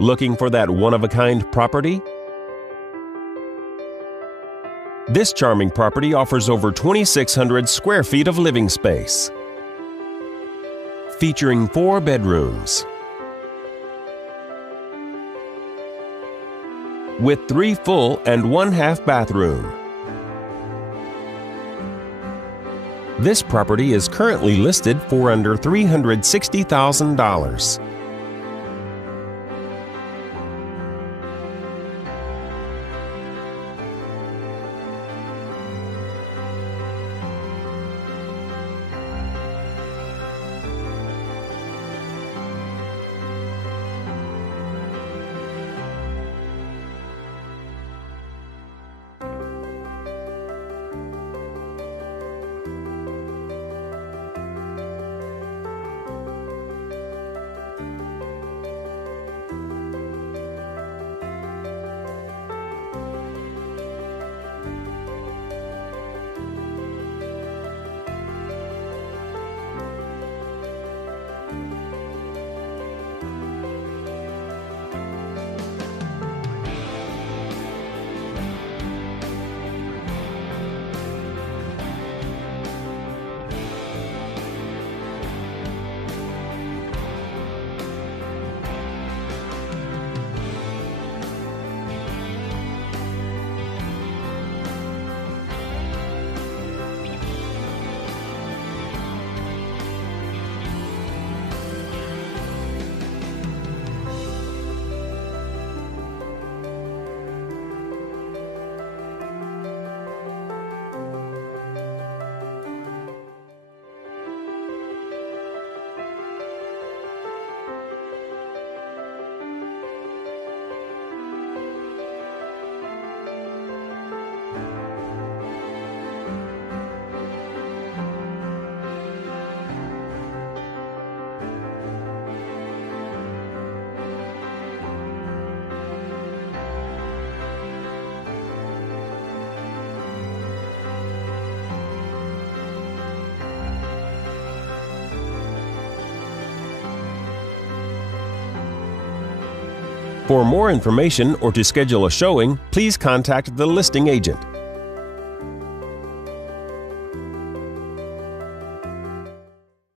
Looking for that one-of-a-kind property? This charming property offers over 2,600 square feet of living space, featuring 4 bedrooms with 3 full and 1 half bathroom. This property is currently listed for under $360,000. For more information or to schedule a showing, please contact the listing agent.